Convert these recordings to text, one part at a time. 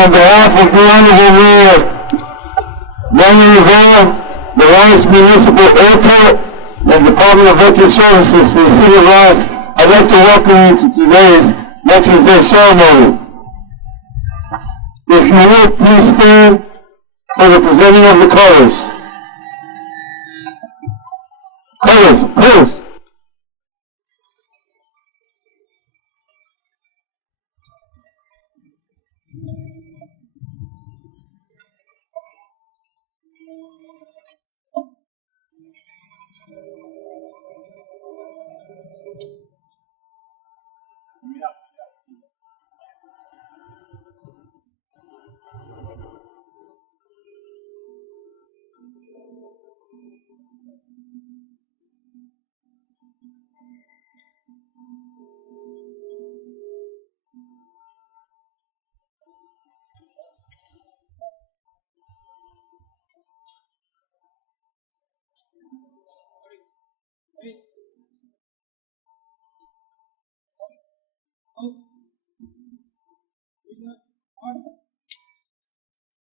on behalf of the Honorable Mayor Daniel Rivera, the Lawrence Municipal Airport, and Department of Veteran Services for the City of Lawrence, I'd like to welcome you to today's Veterans Day ceremony. If you would, please stand for the presenting of the colors. Colors, pose.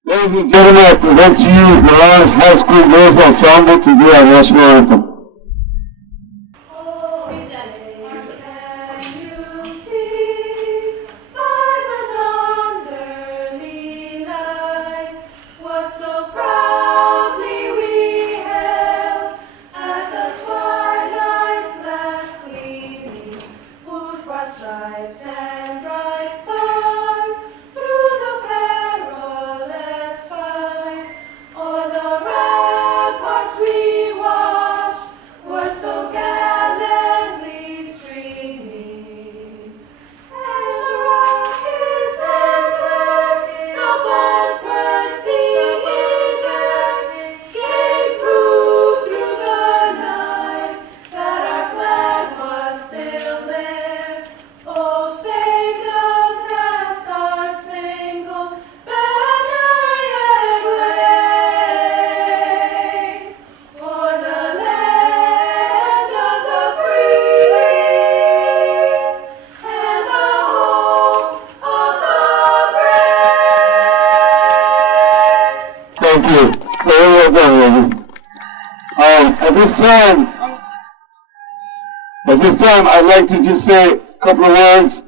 Ladies and gentlemen, I present to you the Lawrence High School Girls Ensemble to do our national anthem. Stripes and bright stars through the perilous fight, o'er the ramparts we watched were so gallantly streaming, and the rockets and the bombs bursting in burst gave proof through the night that our flag was still there. Oh, say does that star-spangled banner yet wave o'er the land of the free and the home of the brave? Thank you. Very well done, ladies. At this time, I'd like to just say a couple of words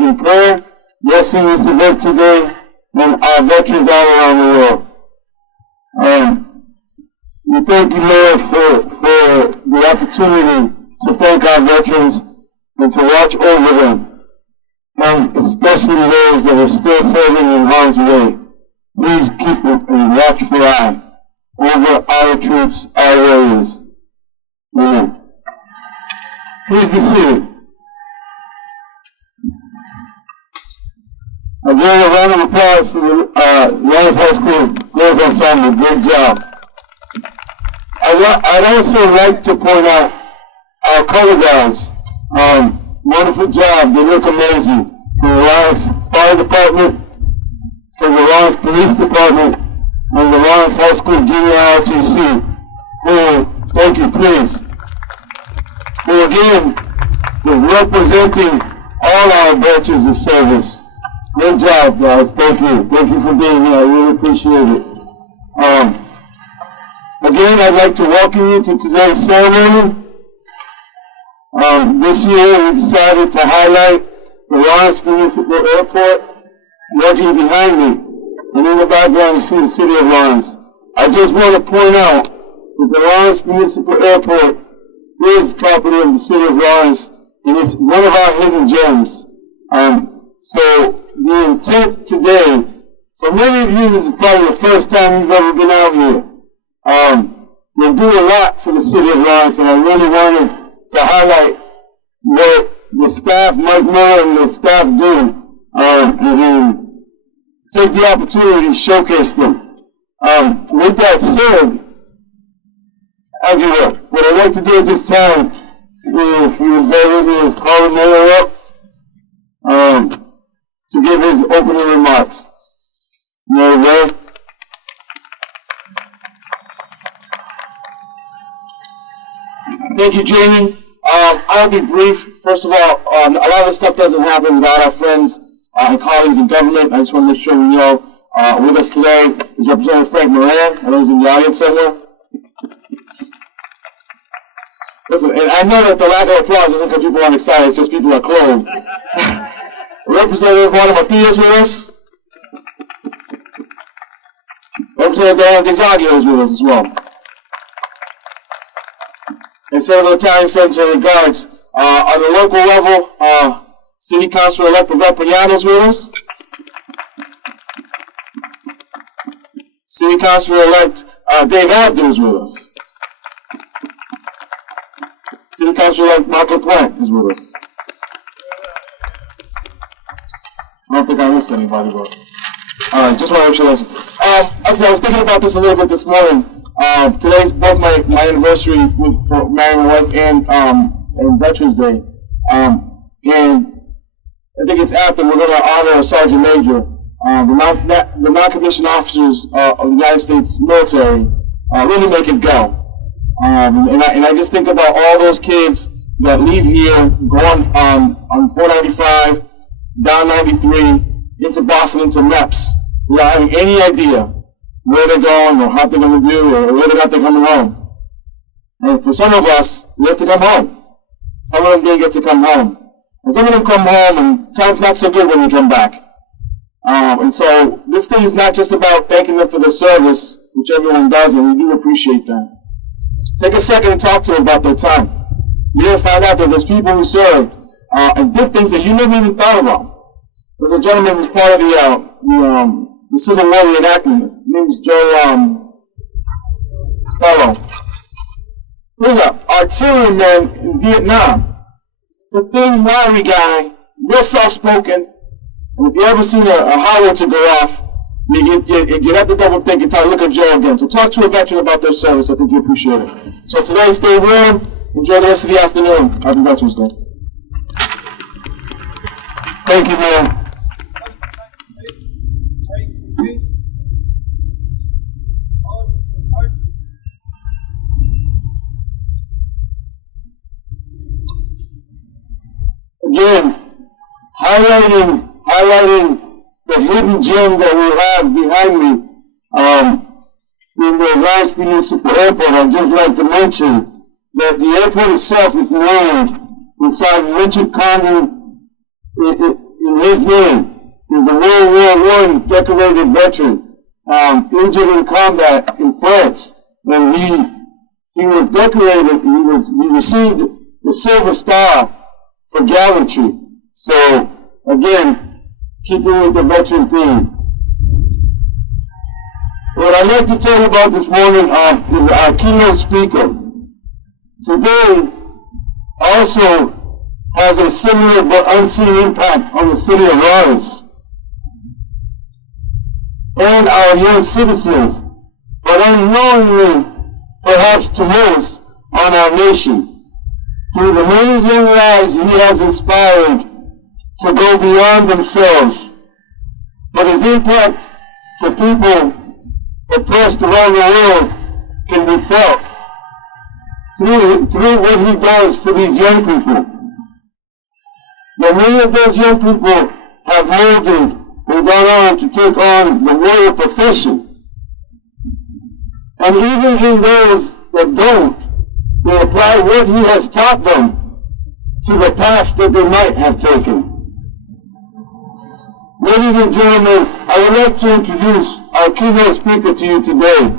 in prayer, blessing this event today and our veterans all around the world. We thank you, Lord, for the opportunity to thank our veterans and to watch over them, and especially those that are still serving in harm's way. Please keep a watchful eye over our troops, our warriors. Amen. Please be seated. Again, a round of applause for the Lawrence High School Girls Ensemble. Great job. I'd also like to point out our color guards. Wonderful job. They look amazing. From the Lawrence Fire Department, from the Lawrence Police Department, and the Lawrence High School Junior ROTC. Thank you, please. Who again is representing all our branches of service. Good job, guys. Thank you. Thank you for being here. I really appreciate it. Again, I'd like to welcome you to today's ceremony. This year, we decided to highlight the Lawrence Municipal Airport. Working behind me, and in the background, you see the city of Lawrence. I just want to point out that the Lawrence Municipal Airport is property of the city of Lawrence, and it's one of our hidden gems. So the intent today, for many of you, this is probably the first time you've ever been out here. They do a lot for the city of Lawrence, and I really wanted to highlight what the staff, Mike Miller and the staff do, and take the opportunity to showcase them. With that said, as you will, what I'd like to do at this time, if you would bear with me, is call the mayor up to give his opening remarks. Mayor Ray. Thank you, Jamie. I'll be brief. First of all, a lot of this stuff doesn't happen without our friends and colleagues in government. I just want to make sure we know with us today is Representative Frank Moran. I know he's in the audience somewhere. Listen, and I know that the lack of applause isn't because people aren't excited, it's just people are cloned. Representative Juan Matias with us. Representative Diana Dexaglio is with us as well. And Senator Italian Senator regards. On the local level, City Councilor-elect Pavel Pignano is with us. City Councilor-elect Dave Abdu is with us. City Councilor-elect Marco Plant is with us. I don't think I missed anybody, but just want to make sure that's. I was thinking about this a little bit this morning. Today's both my anniversary for marrying my wife and Veterans Day, and I think it's after we're going to honor a Sergeant Major. The non-commissioned officers of the United States military really make it go. And I just think about all those kids that leave here, going on 495, down 93, into Boston, into MEPS, without having any idea where they're going or how they're going to do or whether or not they're coming home. And for some of us, we have to come home. Some of them didn't get to come home. And some of them come home and time's not so good when they come back. And so this thing is not just about thanking them for their service, which everyone does, and we do appreciate that. Take a second and talk to them about their time. You're going to find out that there's people who served and did things that you never even thought about. There's a gentleman who's part of the Civil War reenactment. His name is Joe Sparrow. He was an artilleryman in Vietnam. The thin, wiry guy, real soft-spoken. And if you ever seen a howitzer go off, you have to double think and look at Joe again. So talk to a veteran about their service. I think you appreciate it. So today, stay warm. Enjoy the rest of the afternoon. Happy Veterans Day. Thank you, man. Again, highlighting the hidden gem that we have behind me. In the Lawrence Municipal Airport, I'd just like to mention that the airport itself is named inside Richard Condon in his name. He was a World War I decorated veteran, injured in combat in France. And he was decorated, he received the Silver Star for gallantry. So, again, keeping with the veteran theme. What I'd like to tell you about this morning is our keynote speaker. Today also has a similar but unseen impact on the city of Lawrence and our young citizens, but unknowingly, perhaps to most, on our nation. Through the many young lives he has inspired to go beyond themselves, but his impact to people oppressed around the world can be felt through what he does for these young people. That many of those young people have molded and gone on to take on the warrior profession. And even in those that don't, they apply what he has taught them to the path that they might have taken. Ladies and gentlemen, I would like to introduce our keynote speaker to you today.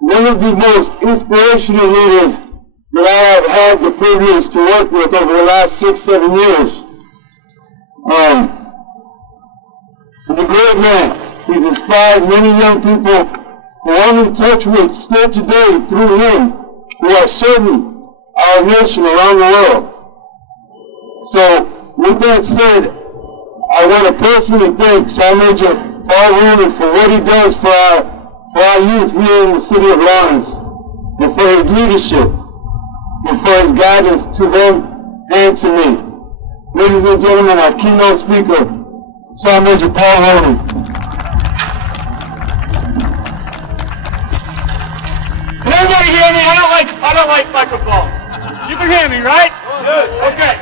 One of the most inspirational leaders that I have had the privilege to work with over the last 6-7 years. He's a great man. He's inspired many young people who I'm in touch with still today through him, who are serving our nation around the world. So, with that said, I want to personally thank Sergeant Major Paul Rooney for what he does for our youth here in the city of Lawrence, and for his leadership, and for his guidance to them and to me. Ladies and gentlemen, our keynote speaker, Sergeant Major Paul Rooney. Can everybody hear me? I don't like microphones. You can hear me, right? Good. Okay.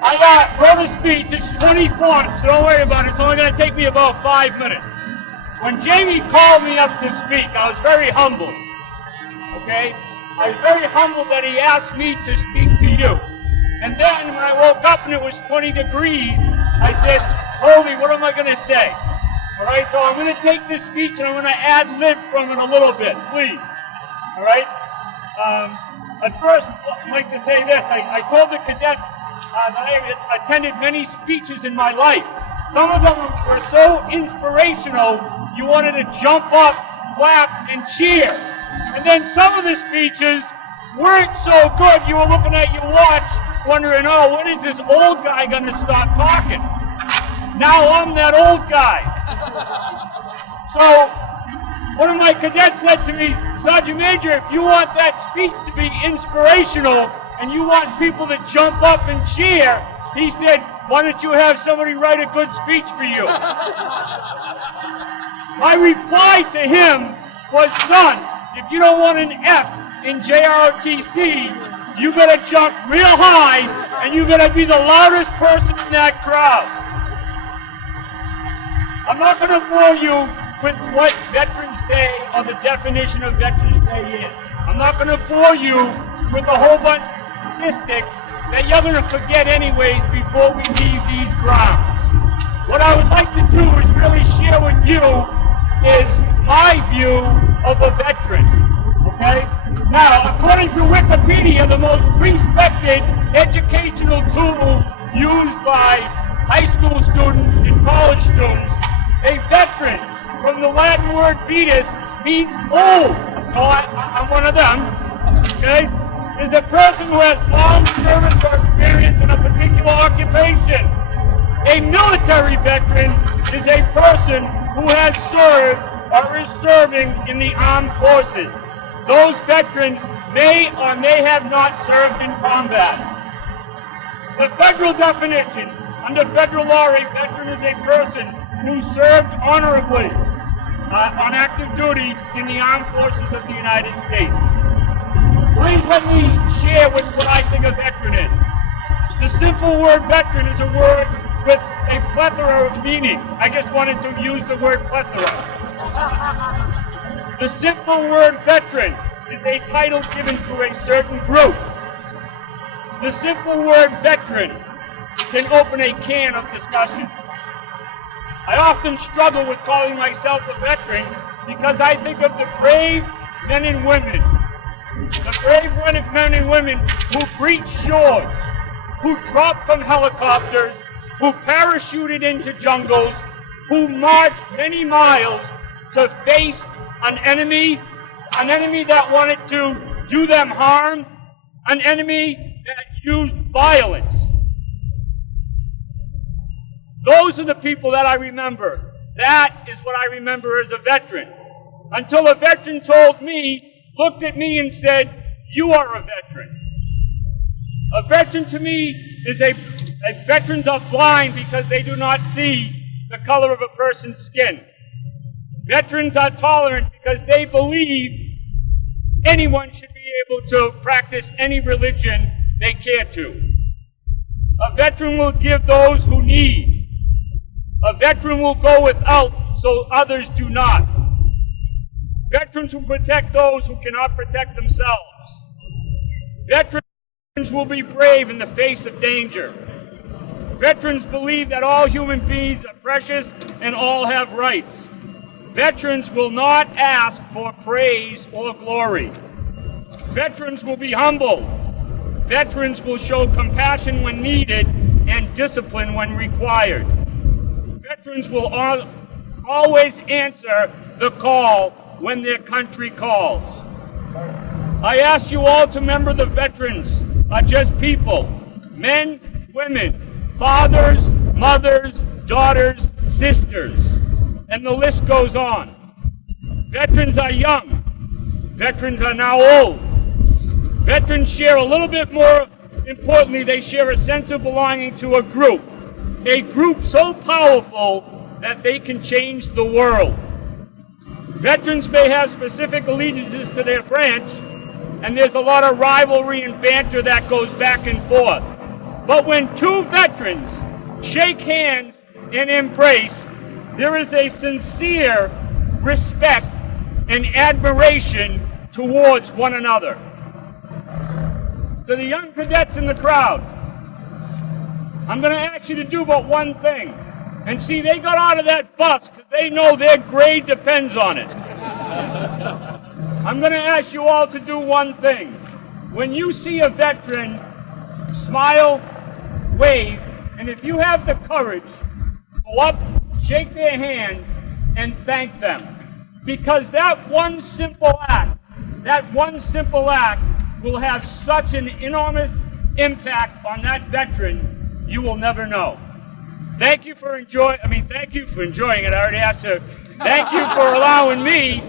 I wrote a speech. It's 20 points, so don't worry about it. It's only going to take me about 5 minutes. When Jamie called me up to speak, I was very humbled. Okay? I was very humbled that he asked me to speak to you. And then when I woke up and it was 20 degrees, I said, Holy, what am I going to say? All right, so I'm going to take this speech and I'm going to ad-lib from it a little bit, please. All right? At first, I'd like to say this. I told the cadets that I attended many speeches in my life. Some of them were so inspirational, you wanted to jump up, clap, and cheer. And then some of the speeches weren't so good. You were looking at your watch, wondering, oh, when is this old guy going to stop talking? Now I'm that old guy. So one of my cadets said to me, Sergeant Major, if you want that speech to be inspirational and you want people to jump up and cheer, he said, why don't you have somebody write a good speech for you? My reply to him was, son, if you don't want an F in JROTC, you gotta jump real high and you gotta be the loudest person in that crowd. I'm not gonna bore you with what Veterans Day or the definition of Veterans Day is. I'm not gonna bore you with a whole bunch of statistics that you're gonna forget anyways before we leave these grounds. What I would like to do is really share with you is my view of a veteran, okay? Now, according to Wikipedia, the most respected educational tool used by high school students and college students, a veteran, from the Latin word vetus, means old. So I'm one of them, okay? Is a person who has long service or experience in a particular occupation. A military veteran is a person who has served or is serving in the armed forces. Those veterans may or may have not served in combat. The federal definition, under federal law, a veteran is a person who served honorably on active duty in the armed forces of the United States. Please let me share what I think a veteran is. The simple word veteran is a word with a plethora of meaning. I just wanted to use the word plethora. The simple word veteran is a title given to a certain group. The simple word veteran can open a can of discussion. I often struggle with calling myself a veteran because I think of the brave men and women. The brave men and women who breached shores, who dropped from helicopters, who parachuted into jungles, who marched many miles to face an enemy that wanted to do them harm, an enemy that used violence. Those are the people that I remember. That is what I remember as a veteran. Until a veteran looked at me and said, you are a veteran. A veteran to me is veterans are blind because they do not see the color of a person's skin. Veterans are tolerant because they believe anyone should be able to practice any religion they care to. A veteran will give those who need. A veteran will go without so others do not. Veterans will protect those who cannot protect themselves. Veterans will be brave in the face of danger. Veterans believe that all human beings are precious and all have rights. Veterans will not ask for praise or glory. Veterans will be humble. Veterans will show compassion when needed and discipline when required. Veterans will always answer the call when their country calls. I ask you all to remember the veterans are just people, men, women, fathers, mothers, daughters, sisters, and the list goes on. Veterans are young. Veterans are now old. Veterans share a little bit more importantly, they share a sense of belonging to a group so powerful that they can change the world. Veterans may have specific allegiances to their branch, and there's a lot of rivalry and banter that goes back and forth. But when two veterans shake hands and embrace, there is a sincere respect and admiration towards one another. To the young cadets in the crowd, I'm going to ask you to do but one thing. And see, they got out of that bus because they know their grade depends on it. I'm going to ask you all to do one thing. When you see a veteran, smile, wave, and if you have the courage, go up, shake their hand, and thank them. Because that one simple act will have such an enormous impact on that veteran, you will never know. Thank you for enjoying it. I already asked to. Thank you for allowing me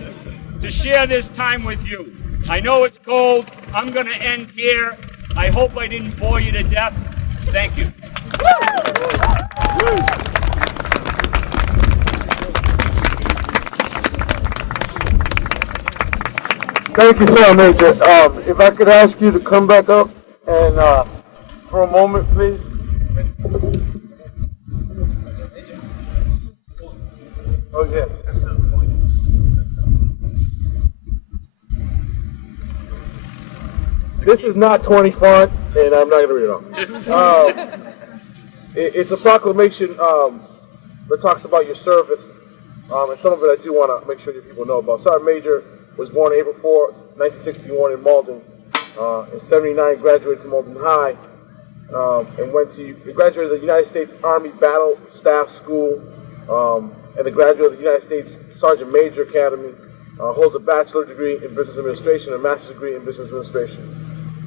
to share this time with you. I know it's cold. I'm going to end here. I hope I didn't bore you to death. Thank you. Thank you, Sergeant Major. If I could ask you to come back up and for a moment, please. Oh, yes. This is not 20 font, and I'm not going to read it all. It's a proclamation that talks about your service, and some of it I do want to make sure that people know about. Sergeant Major was born April 4th, 1961 in Malden. In 79, graduated from Malden High, and graduated the United States Army Battle Staff School, and the graduate of the United States Sergeant Major Academy. Holds a bachelor's degree in business administration and a master's degree in business administration.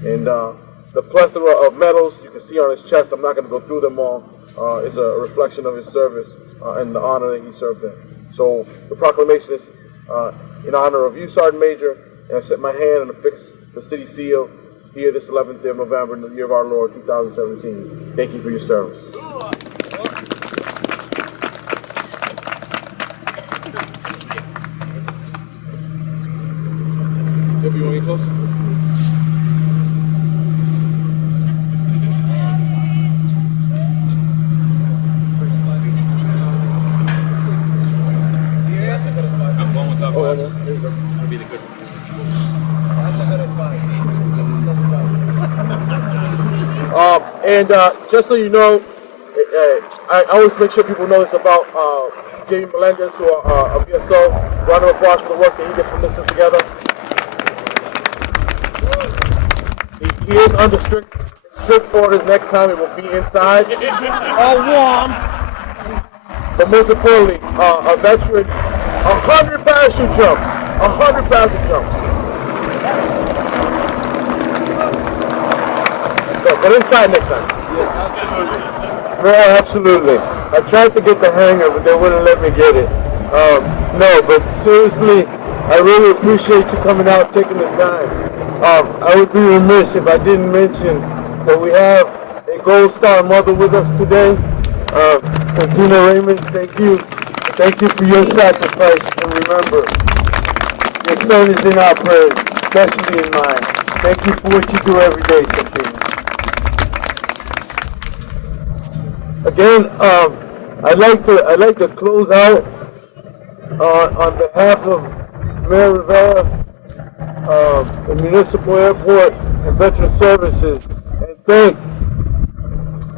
And the plethora of medals you can see on his chest, I'm not going to go through them all, is a reflection of his service and the honor that he served in. So the proclamation is in honor of you, Sergeant Major, and I set my hand and affix the city seal here this 11th day of November in the year of our Lord, 2017. Thank you for your service. Yep, you want to get close? I'm going without glasses. There you go. That'll be the good one. Just so you know, I always make sure people know this about Jamie Melendez, who are a BSO. Round of applause for the work that he did from this together. He is under strict orders. Next time it will be inside. All warm. But most importantly, a veteran, 100 parachute jumps. 100 parachute jumps. But inside next time. Yeah, absolutely. I tried to get the hang of it, they wouldn't let me get it. No, but seriously, I really appreciate you coming out, taking the time. I would be remiss if I didn't mention that we have a Gold Star mother with us today. Santina Raymond, thank you. Thank you for your sacrifice, and remember, your son is in our prayers, especially in mine. Thank you for what you do every day, Santina. Again, I'd like to close out on behalf of Mayor Rivera, the Municipal Airport and Veteran Services, and thank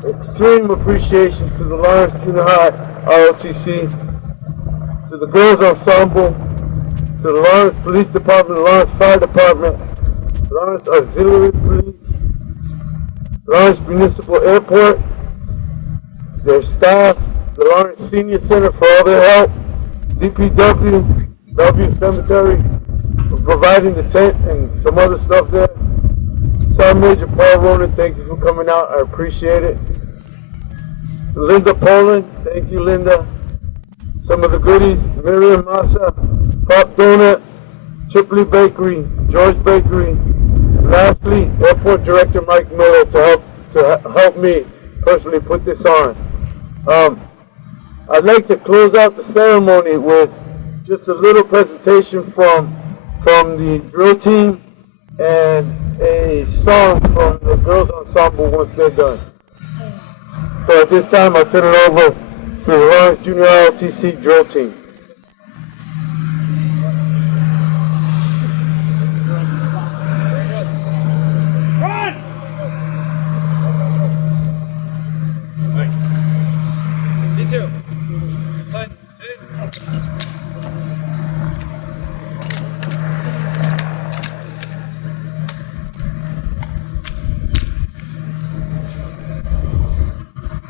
extreme appreciation to the Lawrence Junior High ROTC, to the Girls Ensemble, to the Lawrence Police Department, the Lawrence Fire Department, the Lawrence Auxiliary Police, the Lawrence Municipal Airport, their staff, the Lawrence Senior Center for all their help, DPW, Bellevue Cemetery, for providing the tent and some other stuff there. Sergeant Major Paul Ronan, thank you for coming out, I appreciate it. Linda Poland, thank you, Linda. Some of the goodies, Miriam Massa, Pop Donut, Chipley Bakery, George Bakery. And lastly, Airport Director Mike Miller to help me personally put this on. I'd like to close out the ceremony with just a little presentation from the drill team and a song from the Girls Ensemble once they're done. So at this time, I'll turn it over to the Lawrence Junior ROTC drill team. Run! Me too.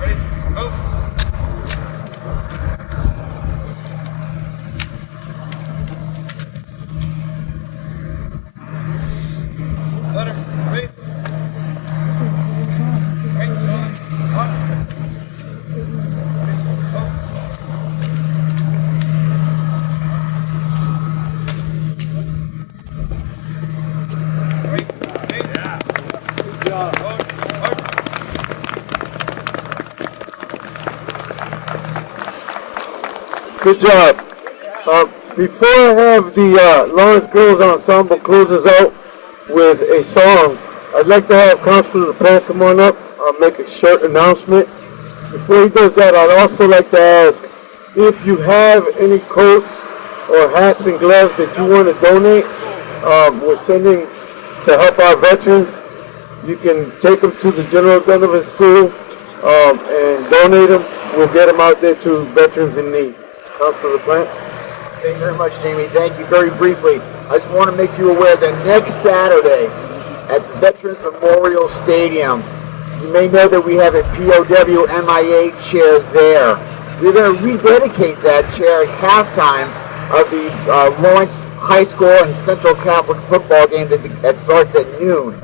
Ready? Go. Letter. Wait. Right. On. Good job. Before I have the Lawrence Girls Ensemble close us out with a song, I'd like to have Councilor LaPlante come on up. I'll make a short announcement. Before he does that, I'd also like to ask if you have any coats or hats and gloves that you want to donate. We're sending to help our veterans. You can take them to the General Donovan School and donate them. We'll get them out there to veterans in need. Councilor LaPlante. Thank you very much, Jamie. Thank you. Very briefly, I just want to make you aware that next Saturday at the Veterans Memorial Stadium, you may know that we have a POW MIA chair there. We're going to rededicate that chair at halftime of the Lawrence High School and Central Catholic football game that starts at noon.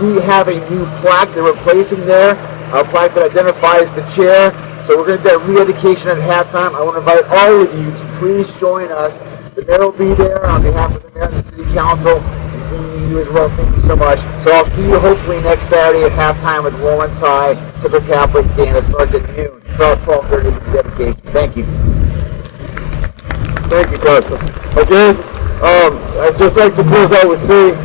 We have a new plaque that we're placing there, a plaque that identifies the chair. So we're going to do that rededication at halftime. I want to invite all of you to please join us. The mayor will be there on behalf of the mayor and the city council, including you as well. Thank you so much. So I'll see you hopefully next Saturday at halftime with Lawrence High Central Catholic game that starts at noon. 12:30 dedication. Thank you. Thank you, Councilor. Again, I'd just like to close out with saying,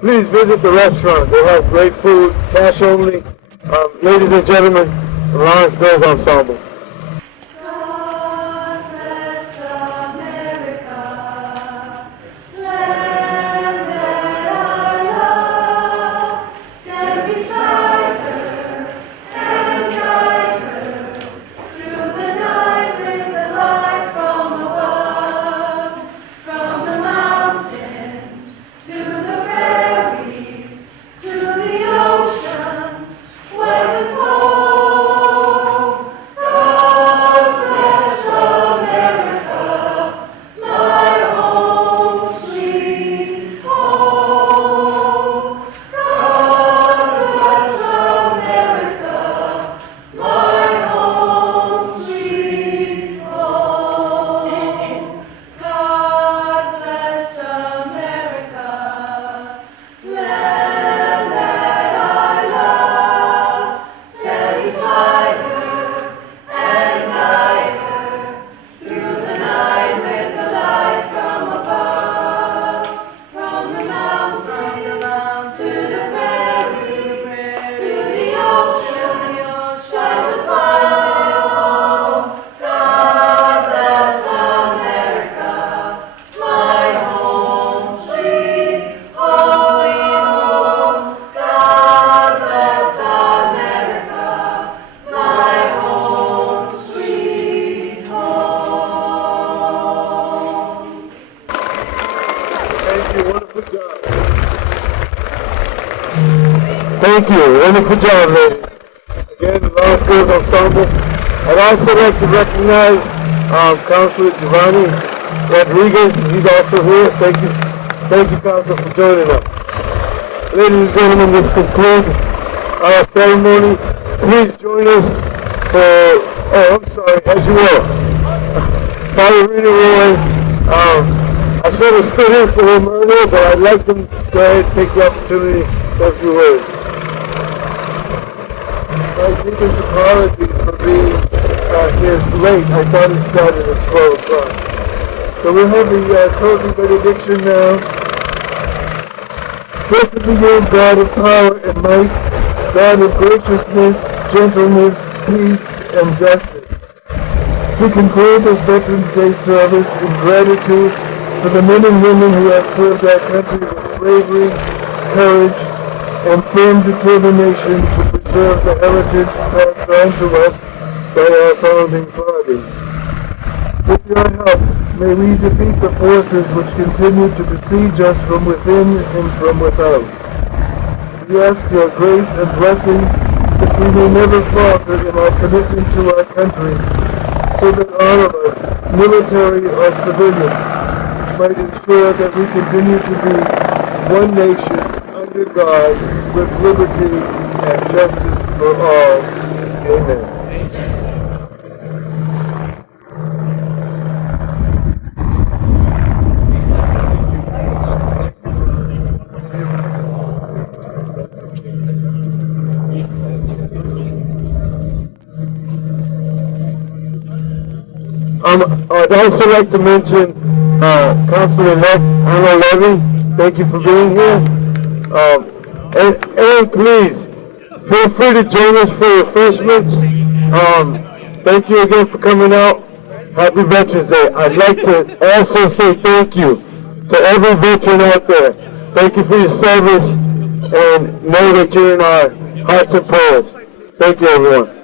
please visit the restaurant. They have great food, cash only. Ladies and gentlemen, the Lawrence Girls Ensemble. God bless America, land that I love. Stand beside her and guide her through the night with the light from above. From the mountains to the prairies to the oceans where the flow. Thank you. Wonderful job, ladies. Again, the Lawrence Girls Ensemble. I'd also like to recognize Councilor Giovanni Rodriguez. He's also here. Thank you. Thank you, Councilor, for joining us. Ladies and gentlemen, this concludes our ceremony. Please join us for, as you will. Ballerina Roy. I should have stood in for him earlier, but I'd like them to go ahead and take the opportunity to say a few words. My deepest apologies for being here late. I thought it started at 12 o'clock. So we'll have the closing benediction now. Blessed be you, God of power and might, God of graciousness, gentleness, peace, and justice. To conclude this Veterans Day service in gratitude for the men and women who have served our country with bravery, courage, and firm determination to preserve the heritage passed on to us by our founding fathers. With your help, may we defeat the forces which continue to besiege us from within and from without. We ask your grace and blessing that we may never falter in our commitment to our country, so that all of us, military or civilian, might ensure that we continue to be one nation under God with liberty and justice for all. Amen. I'd also like to mention Councilman-elect Arnold Levy. Thank you for being here. And please, feel free to join us for refreshments. Thank you again for coming out. Happy Veterans Day. I'd like to also say thank you to every veteran out there. Thank you for your service, and know that you're in our hearts and prayers. Thank you, everyone.